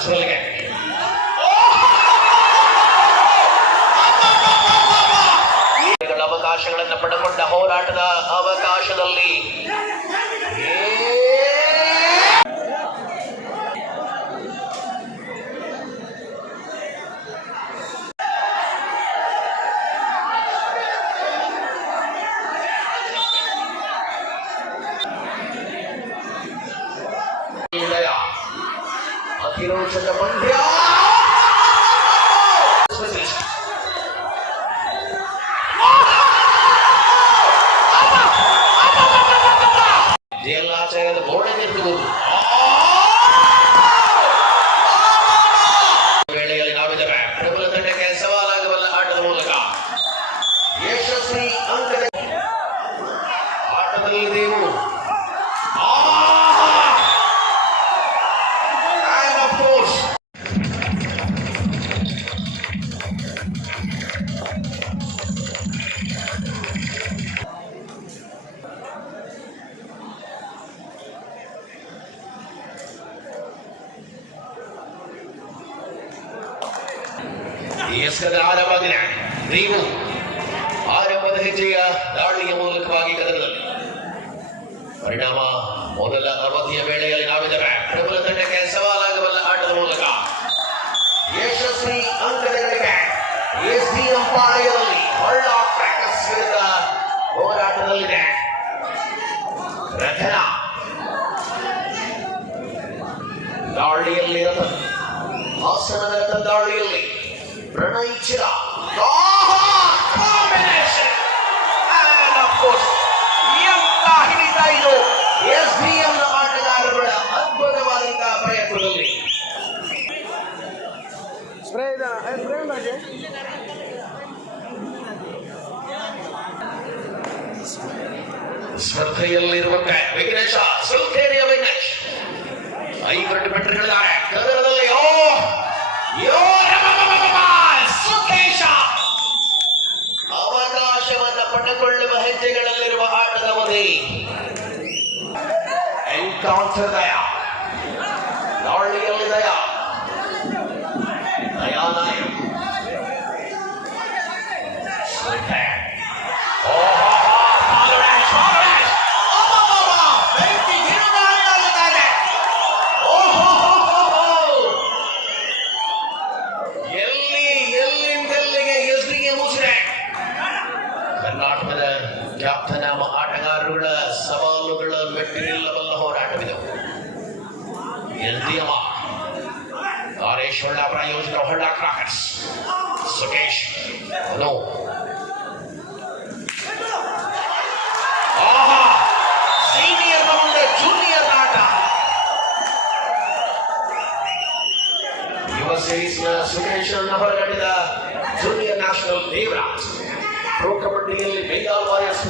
சொல்லுங்க আমাদেরকে একটু ಪರಿಣಾಮ ಮೊದಲ ಅವಧಿಯ ವೇಳೆಯಲ್ಲಿ ನಾವಿದ್ದೇವೆ ಪ್ರಬಲ ತಂಡಕ್ಕೆ ಸವಾಲಾಗಬಲ್ಲ ಆಟದ ಮೂಲಕ ಯಶಸ್ವಿ ಅಂಕದ ಗಳಿಕೆ ಎಸ್ಡಿಎಂ ಪಾಳ್ಯದಲ್ಲಿ ಒಳ್ಳ ಪ್ರಾಕ್ಟೀಸ್ ವಿರುದ್ಧ ಹೋರಾಟದಲ್ಲಿದೆ ರಥನ ದಾಳಿಯಲ್ಲಿ ರಥ ಹಾಸನದ ರಥ ದಾಳಿಯಲ್ಲಿ ಪ್ರಣಯ್ ಸ್ಪರ್ಧೆಯಲ್ಲಿರುವಂತೆ ವಿಘ್ನೇಶ ಸುಲ್ಕೇರಿಯ ವಿಘ್ನೇಶ್ ಐವತ್ತು ಮೆಟ್ರಿಗಳಿದ್ದಾರೆ ಕದರದಲ್ಲಿ ಯೋ ಯೋ ಖ್ಯಾತನಾಮ ಆಟಗಾರರುಗಳ ಸವಾಲುಗಳ ಮೆಟ್ಟಿನಿಲ್ಲಬಲ್ಲ ಹೋರಾಟವಿದೆ. ಆರೇಶ್ ಹೊಳ್ಳ ಸುಕೇಶ್ ಸೀರೀಸ್ನ ಸುರೇಶ್ ಹೊರಗಡೆದ ಜೂನಿಯರ್ ನ್ಯಾಷನಲ್ ದೇವರಾಜ್. ಪ್ರೊ ಕಬಡ್ಡಿಯಲ್ಲಿ ಬೆಂಗಾಲ್ ವಾರಿಯರ್ಸ್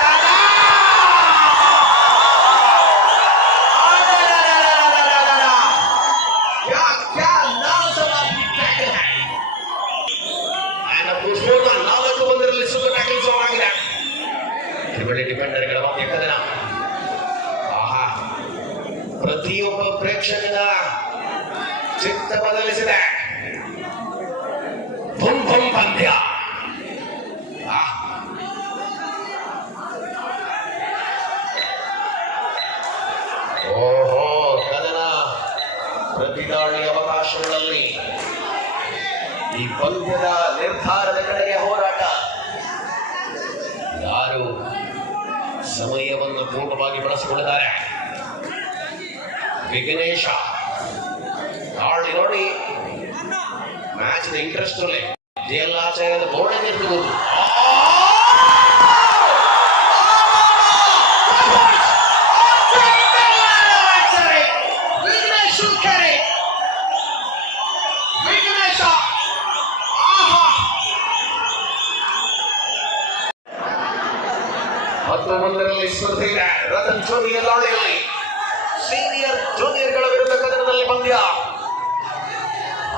ಬದಲಿಸಿದೆ ಭುಂ ಭುಂ ಪಂದ್ಯ. ಓಹೋ, ಕದನ ಪ್ರತಿದಾಳಿ ಅವಕಾಶಗಳಲ್ಲಿ ಈ ಪಂದ್ಯದ ನಿರ್ಧಾರದ ಕಡೆಗೆ ಹೋರಾಟ. ಯಾರು ಸಮಯವನ್ನು ಪೂರ್ಣವಾಗಿ ಬಳಸಿಕೊಳ್ಳುತ್ತಾರೆ? ವಿಘ್ನೇಶ. ನಾಳೆ ನೋಡಿ. ಮ್ಯಾಚ್ ಇಂಟ್ರೆಸ್ಟ್ ಶುಲ್ಕರೆ ವಿಘ್ನೇಶ ಆಹಾ ಮತ್ತು ಮುಂದರಲ್ಲಿ ಸ್ಪರ್ಧೆ ಇದೆ. ರತನ್ ಜೂನಿಯರ್ ದಾಳಿಯಲ್ಲಿ. ಸೀನಿಯರ್ ಜೂನಿಯರ್ಗಳ ವಿರುದ್ಧ ಕದನದಲ್ಲಿ ಪಂದ್ಯ.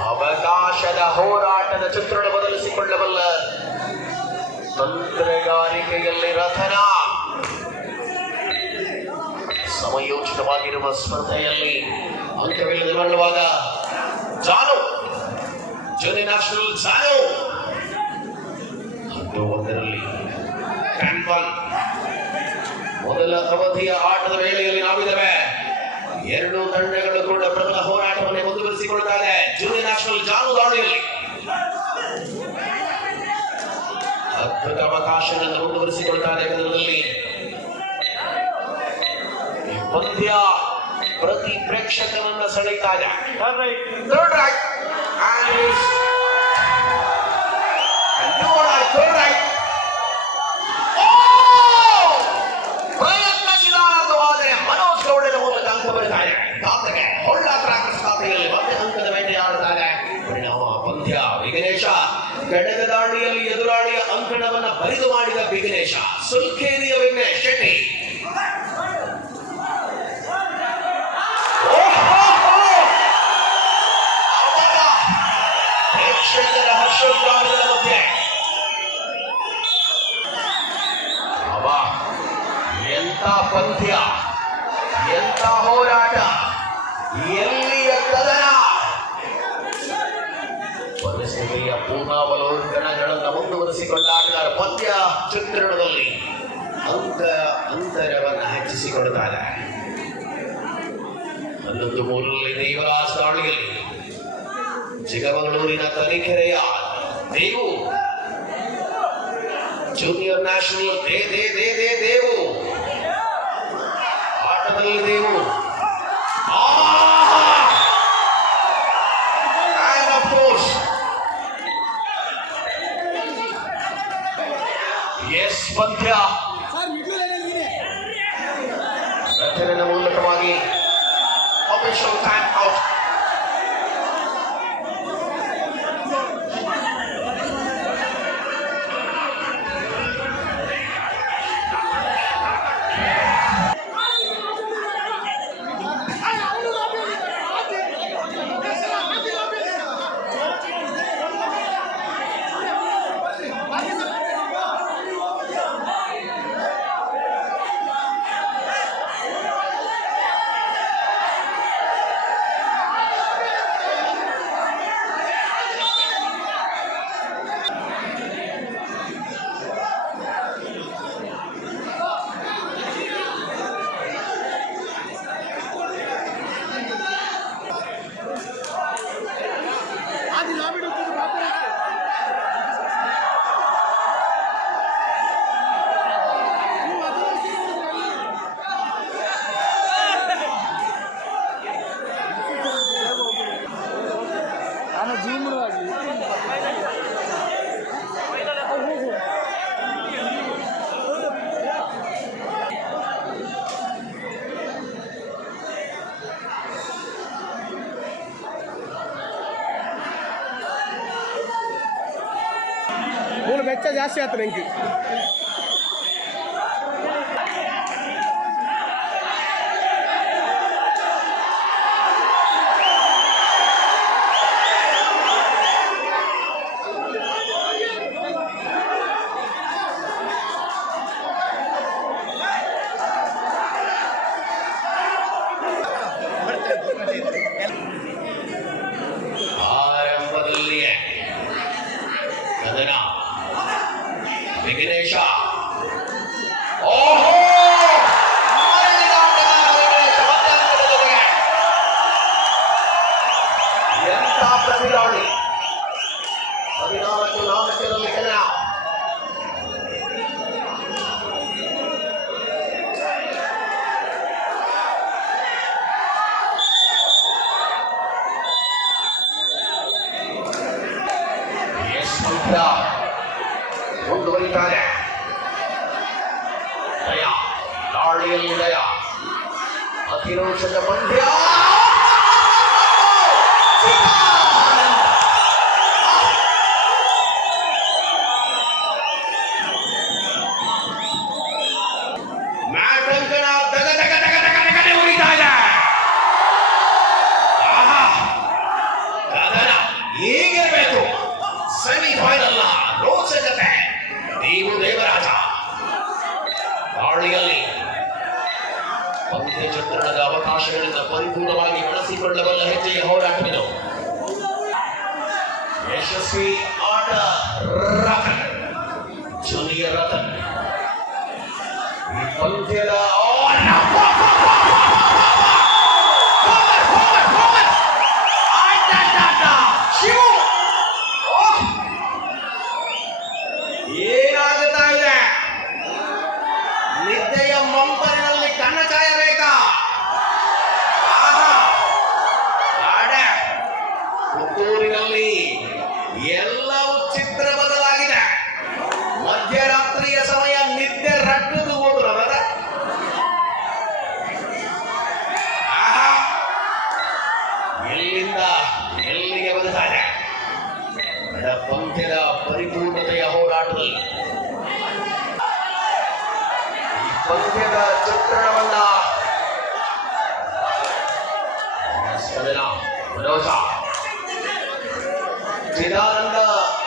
ಅವಕಾಶದ ಹೋರಾಟದ ಚಿತ್ರಣ ಬದಲಿಸಿಕೊಳ್ಳಬಲ್ಲ ತಂತ್ರಗಾರಿಕೆಯಲ್ಲಿ ರಥನ. ಸಮಯೋಚಿತವಾಗಿರುವ ಸ್ಪರ್ಧೆಯಲ್ಲಿ ಅಂಕವಿಲ್ಲದೆ ಬರುವಾಗ ಜಾನು ಜೂನಿಯರ್ ನ್ಯಾಷನಲ್ ಜಾನು. ಒಂದರಲ್ಲಿ ಮೊದಲ ಅವಧಿಯ ಆಟದ ವೇಳೆಯಲ್ಲಿ ನಾವಿದ್ದೇವೆ. ಎರಡು ತಂಡಗಳು ಕೂಡ ಪ್ರಥಮ ಅವಕಾಶಗಳನ್ನು ಮುಂದುವರಿಸಿಕೊಳ್ತಾರೆ ಕನ್ನಡದಲ್ಲಿ ಪಂದ್ಯ ಪ್ರತಿ ಪ್ರೇಕ್ಷಕನನ್ನ ಸೆಳೆಯುತ್ತಾ ಇದೆ ಥರ್ಡ್ ರೈಟ್ ಥರ್ಡ್ ರೈಟ್ بردواڑی بھگ سوکھے شکریہ ప్రశ్నలు దే దే దే దే దేవు ఆటదల్లు దేవు ఎస్ మధ్య ಜಾಸ್ತಿ ಆಯ್ತು ನನಗೆ ಚಿದಾನಂದ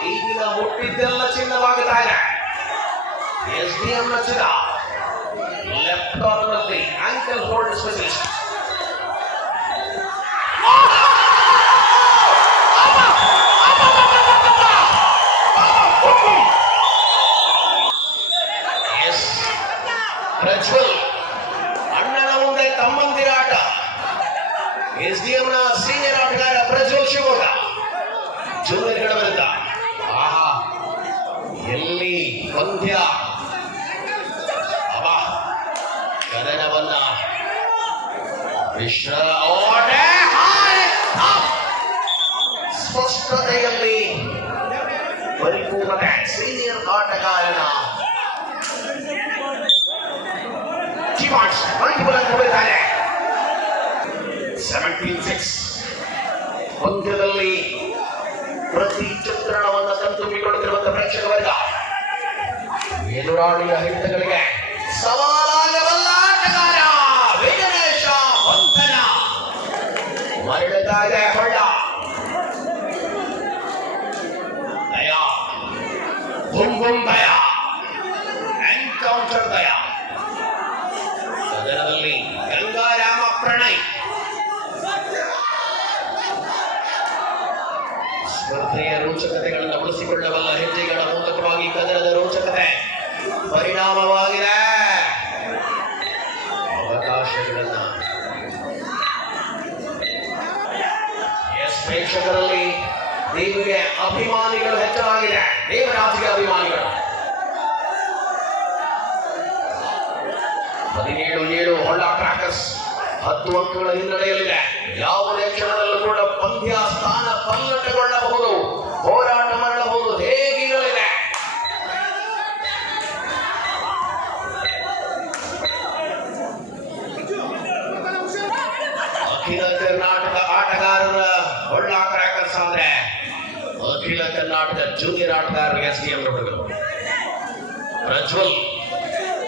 ಈ ದಿನ ಮುಟ್ಟಿದ್ದೆಲ್ಲ ಚಿನ್ನವಾಗುತ್ತಾ ಇದೆ S D M Chida left ಕಾರ್ನರ್ನಲ್ಲಿ ankle hold specialist S Prajwal ಸ್ಪಷ್ಟತೆಯಲ್ಲಿ ಪರಿಪೂರ್ಣತೆ senior ಆಟಗಾರನ ಕಿವಾಟ್ಸ್ multiple ಅಂತ ಹೊಡೆದಿದ್ದಾರೆ ಸೆವೆಂಟೀನ್ ಸಿಕ್ಸ್ ಪಂದ್ಯದಲ್ಲಿ ಪ್ರತಿ ಚಿತ್ರಣವನ್ನು ಕಣ್ತುಂಬಿಕೊಳ್ಳುತ್ತಿರುವಂತಹ ಪ್ರೇಕ್ಷಕ ವರ್ಗ ಎದುರಾಳಿಯ ಹಿಡಿತಗಳಿಗೆ ಹತ್ತು ಅಂಕಗಳ ಹಿನ್ನಡೆಯಲ್ಲಿದೆ. ಯಾವುದೇ ಕ್ಷಣದಲ್ಲೂ ಕೂಡ ಪಂದ್ಯ ಸ್ಥಾನ ಪಲ್ಲಟಗೊಳ್ಳಬಹುದು, ಹೋರಾಟ ಮಾಡಬಹುದು ಹೇಗಿರಲಿದೆ ಅಖಿಲ ಕರ್ನಾಟಕ ಆಟಗಾರರ ಒಳ್ಳಾಕರ ಕ್ರಾಕರ್ಸ್ ಅಂದ್ರೆ ಅಖಿಲ ಕರ್ನಾಟಕ ಜೂನಿಯರ್ ಆಟಗಾರರಿಗೆ ಹೆಸರಿ ಡಿ ಎಂ ಹುಡುಗರು ಪ್ರಜ್ವಲ್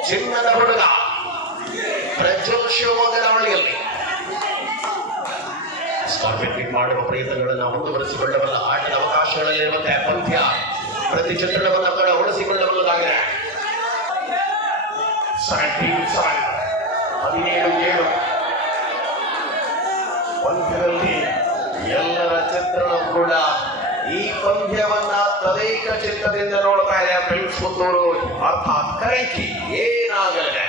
ಚಿನ್ನದ ಹುಡುಗ. ಪ್ರಜ್ವಲ್ ಶಿವಮೊಗ್ಗದ ಅವಳಿಯಲ್ಲಿ ಸ್ಕಾರ್ಪಿಂಗ್ ಮಾಡುವ ಪ್ರಯತ್ನಗಳನ್ನು ಮುಂದುವರಿಸಿಕೊಳ್ಳಬಲ್ಲ ಆಟದ ಅವಕಾಶಗಳಲ್ಲಿರುವಂತಹ ಪಂದ್ಯ ಪ್ರತಿ ಚಿತ್ರಣವನ್ನು ಕೂಡ ಉಳಿಸಿಕೊಳ್ಳಬಲ್ಲದಾಗಿದೆ ಹದಿನೇಳು ಏಳು ಪಂದ್ಯದಲ್ಲಿ ಎಲ್ಲರ ಚಿತ್ರಣ ಕೂಡ ಈ ಪಂದ್ಯವನ್ನ ತದೇಕ ಚಿತ್ರದಿಂದ ನೋಡ್ತಾ ಇದೆ ಫ್ರೆಂಡ್ಸ್ ಪುತ್ತೂರು. ಅರ್ಥಾತ್ ಕರೆಂಕಿ ಏನಾಗಲಿದೆ?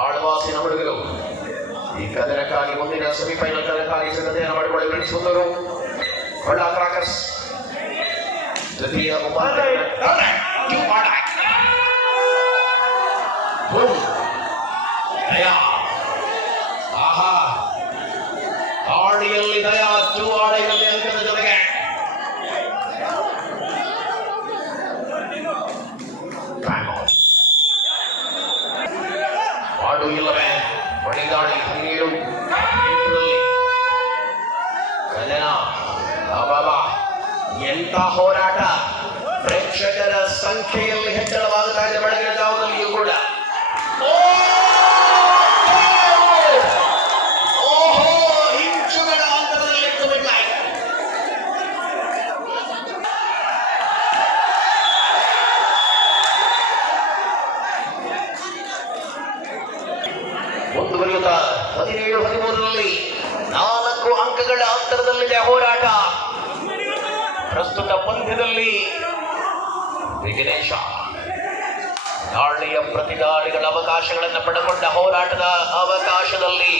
ಆಳ್ವಾಸಿನ ಹುಡುಗರು ಈ ಕದನಕ್ಕಾಗಿ ಮುಂದಿನ ಸೆಮಿಫೈನಲ್ ಕದನಕ್ಕಾಗಿ ಸಿದ್ಧತೆಯನ್ನು ಮಾಡಿಕೊಳ್ಳಿ ಫ್ರೆಂಡ್ಸ್ ಪುತ್ತೂರು ಹೊಳ್ಳ ಕ್ರಾಕರ್ಸ್ ತೃತೀಯ ಉಪಾಧ್ಯಾಯ ದಯಾ ಆಹಾ ಆಡಿಯಲ್ಲಿ ದಯಾ ಜೂ ಅಬಾಬಾ ಎಂತ ಹೋರಾಟ ಪ್ರೇಕ್ಷಕರ ಸಂಖ್ಯೆಯಲ್ಲಿ ಹೆಚ್ಚಳವಾಗುತ್ತಾ ಇದೆ ಬೆಳಗಿನ ಜಾವದಲ್ಲಿಯೂ ಕೂಡ ಪ್ರಸ್ತುತ ಪಂದ್ಯದಲ್ಲಿ ವಿಘ್ನೇಶ. ದಾಳಿಯ ಪ್ರತಿದಾಳಿಗಳ ಅವಕಾಶಗಳನ್ನು ಪಡೆಕೊಂಡ ಹೋರಾಟದ ಅವಕಾಶದಲ್ಲಿ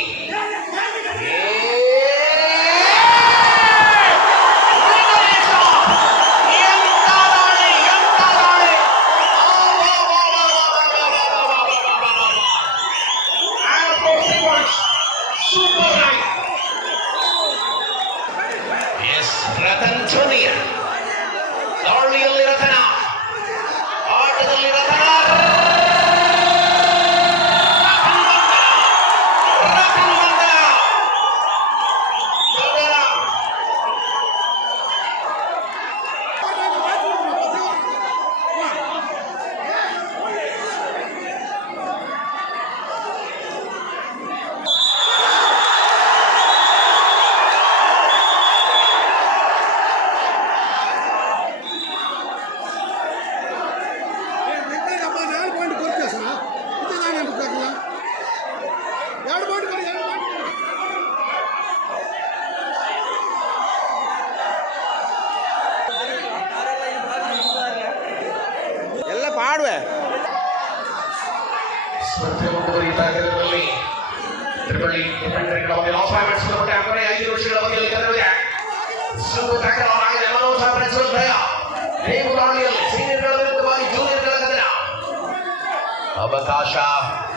ಅವಕಾಶ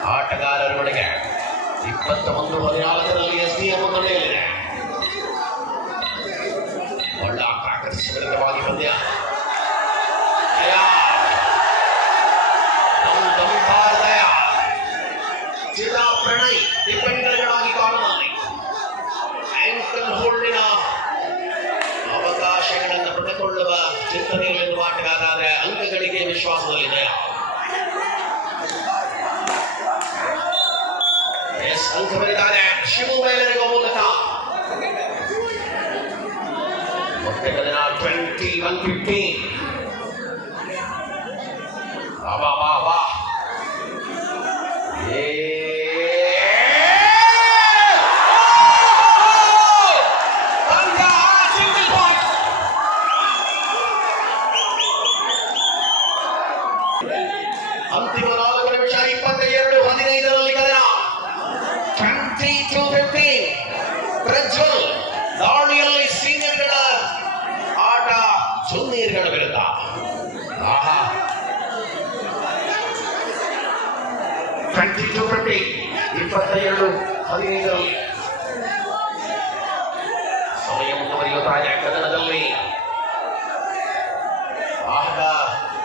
ಆಟಗಾರರುಗಳಿಗೆ ಇಪ್ಪತ್ತ ಒಂದು ಹದಿನಾಲ್ಕರಲ್ಲಿ ಎಸ್ ಡಿ ಎಂ ಮುನ್ನಡೆಯಲ್ಲಿದೆ குறிப்பிட்டேன் அவ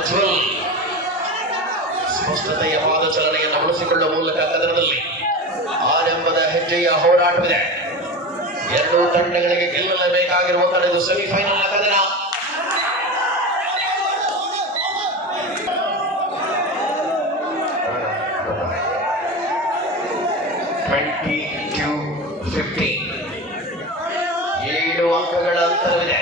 ಪ್ರಜ್ವಲ್ ಸ್ಪಷ್ಟತೆಯ ಪಾದಚಲನೆಯನ್ನು ಉಳಿಸಿಕೊಳ್ಳುವ ಮೂಲಕ ಕದನದಲ್ಲಿ ಆರಂಭದ ಹೆಜ್ಜೆಯ ಹೋರಾಟವಿದೆ. ಎರಡೂ ತಂಡಗಳಿಗೆ ಗೆಲ್ಲಲೇಬೇಕಾಗಿರುವ ಕಳೆದು ಸೆಮಿಫೈನಲ್ ಕದನ. ಟ್ವೆಂಟಿ ಟು ಫಿಫ್ಟೀನ್ ಏಳು ಅಂಕಗಳ ಅಂತರವಿದೆ.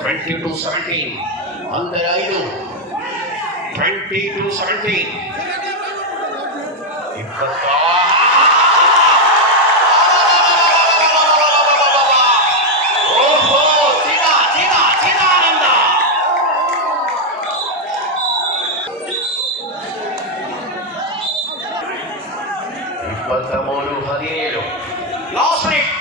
ట్వంటీ టు సెవెంటీన్ అందరు ఐదు ట్వంటీ టు సెవెంటీన్ ఇప్పత్తమూడు పదిహేడు లాస్ట్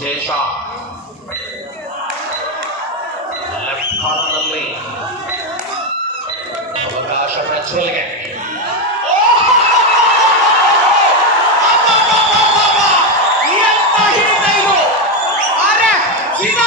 ಸುಕೇಶ ಲೆಫ್ಟ್ ಕಾರ್ನರ್ನಲ್ಲಿ ಅವಕಾಶ ಪ್ರಜ್ವಲ್ಗೆ ಎಂತ ಹಿಡಿತ ಇದು ಅರೆ ಚಿನ್ನ